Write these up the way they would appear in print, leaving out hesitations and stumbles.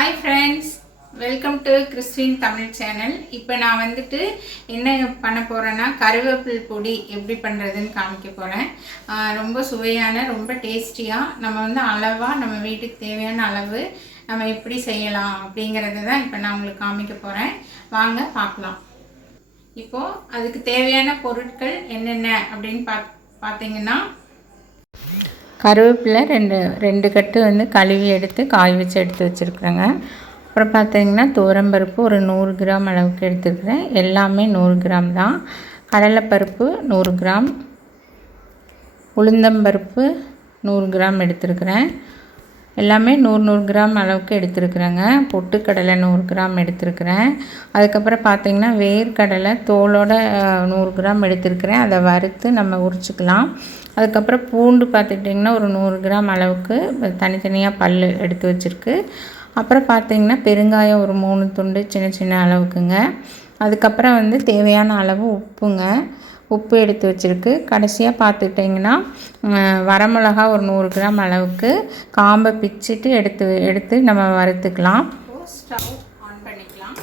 Hi friends, welcome to Christian Tamil channel. இப்போ நான் வந்துட்டு என்ன பண்ண போகிறேன்னா கருவேப்பில் பொடி எப்படி பண்ணுறதுன்னு காமிக்க போகிறேன். ரொம்ப சுவையான, ரொம்ப டேஸ்டியாக, நம்ம வந்து அளவாக நம்ம வீட்டுக்கு தேவையான அளவு நம்ம எப்படி செய்யலாம் அப்படிங்கிறது தான் இப்போ நான் உங்களுக்கு காமிக்க போகிறேன். வாங்க பார்க்கலாம். இப்போது அதுக்கு தேவையான பொருட்கள் என்னென்ன அப்படின்னு பார்த்தீங்கன்னா, கருவேப்பிலை ரெண்டு கட்டு வந்து கழுவி எடுத்து காய வச்சு எடுத்து வச்சுருக்குறேங்க. அப்புறம் பார்த்திங்கன்னா துவரம்பருப்பு ஒரு 100 கிராம் அளவுக்கு எடுத்துருக்குறேன். எல்லாமே 100 கிராம் தான். கடலைப்பருப்பு 100 கிராம், உளுந்தம்பருப்பு 100 கிராம் எடுத்துருக்குறேன். எல்லாமே 100 கிராம் அளவுக்கு எடுத்துருக்குறேங்க. பொட்டுக்கடலை 100 கிராம் எடுத்துருக்குறேன். அதுக்கப்புறம் பார்த்திங்கன்னா வேர்க்கடலை தோலோட 100 கிராம் எடுத்துருக்குறேன். அதை வறுத்து நம்ம உரிச்சிக்கலாம். அதுக்கப்புறம் பூண்டு பார்த்துக்கிட்டிங்கன்னா ஒரு 100 கிராம் அளவுக்கு தனித்தனியாக பல் எடுத்து வச்சுருக்கு. அப்புறம் பார்த்திங்கன்னா பெருங்காயம் ஒரு 3 துண்டு சின்ன சின்ன அளவுக்குங்க. அதுக்கப்புறம் வந்து தேவையான அளவு உப்பு எடுத்து வச்சுருக்கு. கடைசியாக பார்த்துக்கிட்டிங்கன்னா வரமிளகா ஒரு 100 கிராம் அளவுக்கு காம்பை பிச்சுட்டு எடுத்து நம்ம வறுத்துக்கலாம். ஸ்டவ் ஆன் பண்ணிக்கலாம்.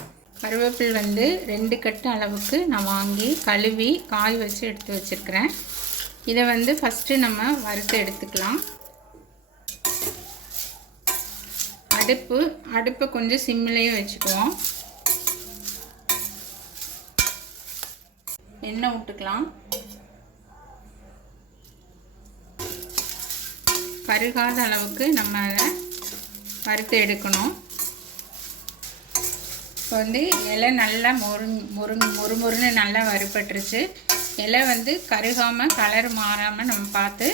கருவேப்பில் வந்து 2 கட்டு அளவுக்கு நான் வாங்கி கழுவி காய வச்சு எடுத்து வச்சுருக்கிறேன். இதை வந்து ஃபஸ்ட்டு நம்ம வறுத்து எடுத்துக்கலாம். அடுப்பை கொஞ்சம் சிம்மிலேயே வச்சுக்குவோம். எண்ணெய் விட்டுக்கலாம். கருகாத அளவுக்கு நம்ம அதை வறுத்து எடுக்கணும். இப்போ வந்து இலை நல்லா மொறுமொறுன்னு நல்லா வறுபட்டுருச்சு. இலை வந்து கருகாமல் கலர் மாறாமல் நம்ம பார்த்து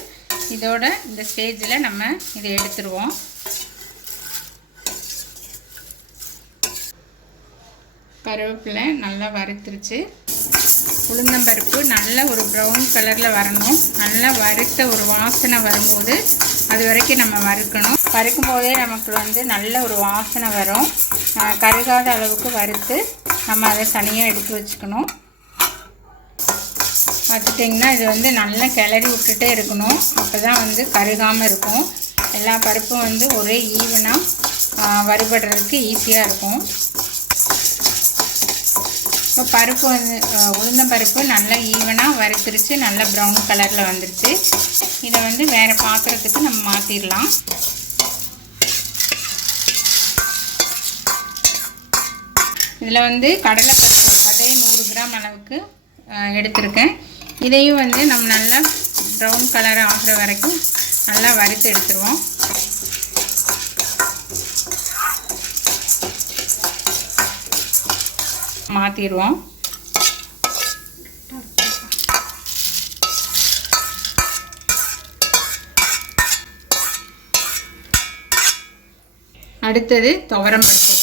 இதோட இந்த ஸ்டேஜில் நம்ம இதை எடுத்துருவோம். கருவேப்பிலை நல்லா வறுத்துருச்சு. உளுந்தம்பருப்பு நல்ல ஒரு ப்ரௌன் கலரில் வரணும். நல்லா வறுத்த ஒரு வாசனை வரும்போது அது வரைக்கும் நம்ம வறுக்கணும். வறுக்கும் போதே நமக்கு வந்து நல்ல ஒரு வாசனை வரும். கருகாத அளவுக்கு வறுத்து நம்ம அதை தனியாக எடுத்து வச்சுக்கணும். பார்த்துட்டிங்கன்னா இது வந்து நல்லா கிளறி விட்டுட்டே இருக்கணும். அப்போ தான் வந்து கருகாமல் இருக்கும். எல்லா பருப்பும் வந்து ஒரே ஈவனாக வறுபடுறதுக்கு ஈஸியாக இருக்கும். இப்போ பருப்பு வந்து உளுந்தம்பருப்பு நல்லா ஈவனாக வறுத்துருச்சு. நல்லா ப்ரௌன் கலரில் வந்துருச்சு. இதை வந்து வேறு பாத்திரத்துக்கு நம்ம மாற்றிடலாம். இதில் வந்து கடலைப்பருப்பு அதே 100 கிராம் அளவுக்கு எடுத்திருக்கேன். இதையும் வந்து நம்ம நல்லா ப்ரௌன் கலர் ஆகிற வரைக்கும் நல்லா வறுத்து எடுத்துருவோம். மாற்றிடுவோம். அடுத்தது துவரம்பருப்பு.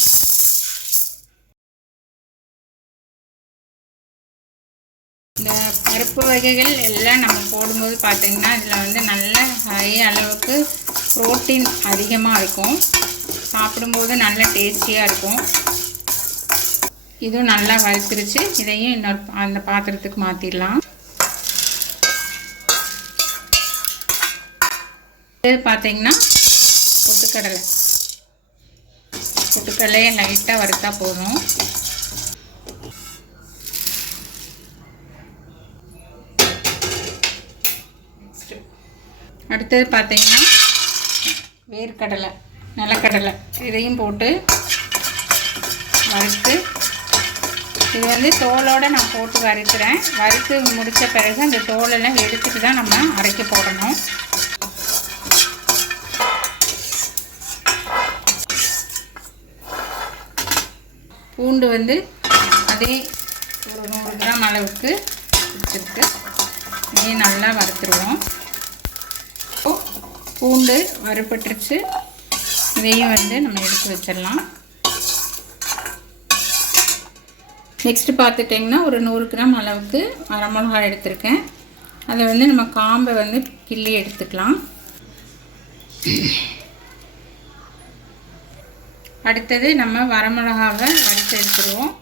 இந்த பருப்பு வகைகள் எல்லாம் நம்ம போடும்போது பார்த்திங்கன்னா இதில் வந்து நல்ல ஹை அளவுக்கு ப்ரோட்டீன் அதிகமாக இருக்கும். சாப்பிடும்போது நல்ல டேஸ்டியாக இருக்கும். இதுவும் நல்லா வறுத்துருச்சு. இதையும் இன்னொரு அந்த பாத்திரத்துக்கு மாற்றிடலாம். இது பார்த்திங்கன்னா பொட்டுக்கடலையை லைட்டாக வறுத்தா போதும். அடுத்தது பார்த்திங்கன்னா வேர்க்கடலை, நிலக்கடலை இதையும் போட்டு வறுத்து, இது வந்து தோலோடு நான் போட்டு வறுக்கிறேன். வறுத்து முடித்த பிறகு அந்த தோலெல்லாம் எடுத்துட்டு தான் நம்ம அரைக்க போடணும். பூண்டு வந்து அதே ஒரு 100 கிராம் அளவுக்கு வச்சுருக்கு. இதையும் நல்லா வறுத்துருவோம். பூண்டு வறுபட்டுருச்சு. இதையும் வந்து நம்ம எடுத்து வச்சிடலாம். நெக்ஸ்ட்டு பார்த்துட்டிங்கன்னா ஒரு 100 கிராம் அளவுக்கு வரமிளகாய் எடுத்திருக்கேன். அதை வந்து நம்ம காம்பை வந்து கிள்ளி எடுத்துக்கலாம். அடுத்தது நம்ம வரமிளகாவை வறுத்து எடுத்துருவோம்.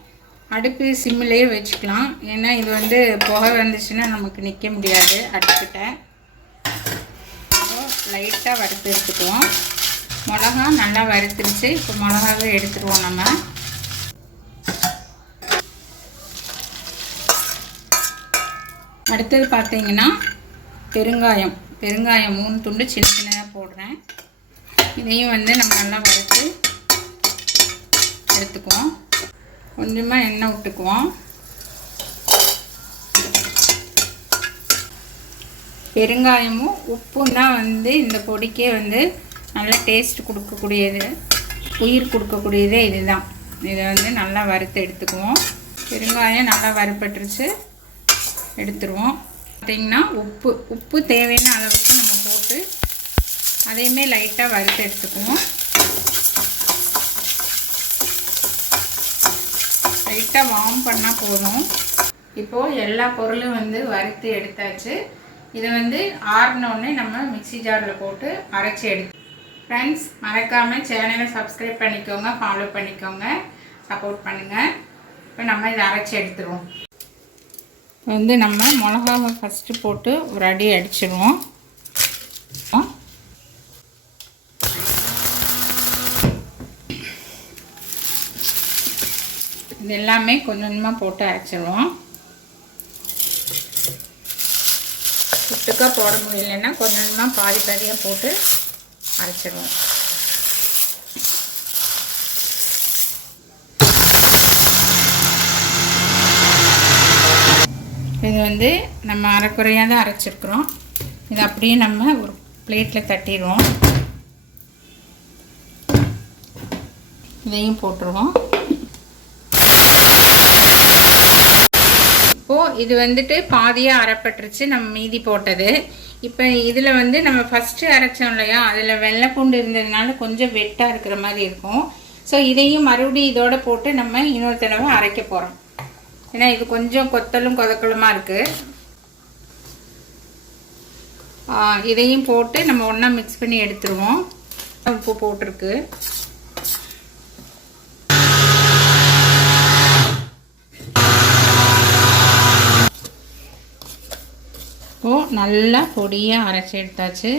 அடுப்பு சிம்மிலேயே வச்சுக்கலாம். ஏன்னா இது வந்து புகை வந்துச்சுன்னா நமக்கு நிற்க முடியாது அடுப்புக்கிட்ட. லைட்டாக வறுத்து எடுத்துக்குவோம். மிளகா நல்லா வறுத்துருச்சு. இப்போ மிளகாவே எடுத்துருவோம் நம்ம. அடுத்தது பார்த்தீங்கன்னா பெருங்காயம் 3 துண்டு சின்ன சின்னதாக போடுறேன். இதையும் வந்து நம்ம நல்லா வறுத்து எடுத்துக்குவோம். கொஞ்சமாக எண்ணெய் விட்டுக்குவோம். பெருங்காயமும் உப்பும் தான் வந்து இந்த பொடிக்கே வந்து நல்லா டேஸ்ட் கொடுக்கக்கூடியது, உயிர் கொடுக்கக்கூடியதே இதுதான். இதை வந்து நல்லா வறுத்து எடுத்துக்குவோம். பெருங்காயம் நல்லா வறுப்பட்டுருச்சு, எடுத்துருவோம். பார்த்திங்கன்னா உப்பு தேவையான அளவுக்கு நம்ம போட்டு அதையுமே லைட்டாக வறுத்து எடுத்துக்குவோம். லைட்டாக வார்ம் பண்ணால் போதும். இப்போது எல்லா பொருளும் வந்து வறுத்து எடுத்தாச்சு. இதை வந்து ஆறினோடனே நம்ம மிக்ஸி ஜாரில் போட்டு அரைச்சி எடுத்து. ஃப்ரெண்ட்ஸ், மறக்காமல் சேனலை சப்ஸ்கிரைப் பண்ணிக்கோங்க, ஃபாலோ பண்ணிக்கோங்க, சப்போர்ட் பண்ணுங்கள். இப்போ நம்ம இதை அரைச்சி எடுத்துருவோம். வந்து நம்ம மிளகாவை ஃபஸ்ட்டு போட்டு ஒரு அடி அடிச்சிடுவோம். இது எல்லாமே கொஞ்சம் கொஞ்சமாக போட்டு அரைச்சிடுவோம். சுட்டுக்கா போட முடியலன்னா கொஞ்சம் கொஞ்சமாக பாதி பாதியாக போட்டு அரைச்சிடுவோம். இது வந்து நம்ம அரைக்குறையாக தான் அரைச்சிருக்கிறோம். இதை அப்படியே நம்ம ஒரு பிளேட்டில் தட்டிடுவோம். இதையும் போட்டுருவோம். இப்போது இது வந்துட்டு பாதியாக அரைப்பட்டுருச்சு, நம்ம மீதி போட்டது. இப்போ இதில் வந்து நம்ம ஃபஸ்ட்டு அரைச்சோம் இல்லையா, அதில் வெள்ளைப்பூண்டு இருந்ததுனால கொஞ்சம் வெட்டாக இருக்கிற மாதிரி இருக்கும். ஸோ இதையும் மறுபடியும் இதோடு போட்டு நம்ம இன்னொரு தடவை அரைக்க போகிறோம். ஏன்னா இது கொஞ்சம் கொத்தலும் கொதக்கலுமாக இருக்குது. இதையும் போட்டு நம்ம ஒன்றா மிக்ஸ் பண்ணி எடுத்துருவோம். உப்பு போட்டிருக்கு. இப்போது நல்லா பொடியாக அரைச்சி எடுத்தாச்சு.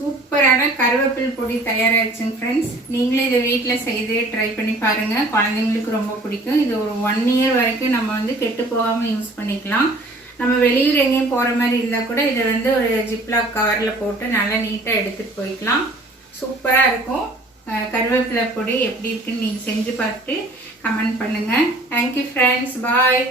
சூப்பரான கருவேப்பிலை பொடி தயாராகிடுச்சுங்க ஃப்ரெண்ட்ஸ். நீங்களே இதை வீட்டில் செய்து ட்ரை பண்ணி பாருங்கள். குழந்தைங்களுக்கு ரொம்ப பிடிக்கும். இது ஒரு 1 இயர் வரைக்கும் நம்ம வந்து கெட்டு போகாமல் யூஸ் பண்ணிக்கலாம். நம்ம வெளியூர் எங்கேயும் போகிற மாதிரி இருந்தால் கூட இதை வந்து ஒரு ஜிப்லாக் கவரில் போட்டு நல்லா நீட்டாக எடுத்துகிட்டு போய்க்கலாம். சூப்பராக இருக்கும். கருவேப்பிலை பொடி எப்படி இருக்குன்னு நீங்கள் செஞ்சு பார்த்துட்டு கமெண்ட் பண்ணுங்கள். தேங்க்யூ ஃப்ரெண்ட்ஸ், பாய்.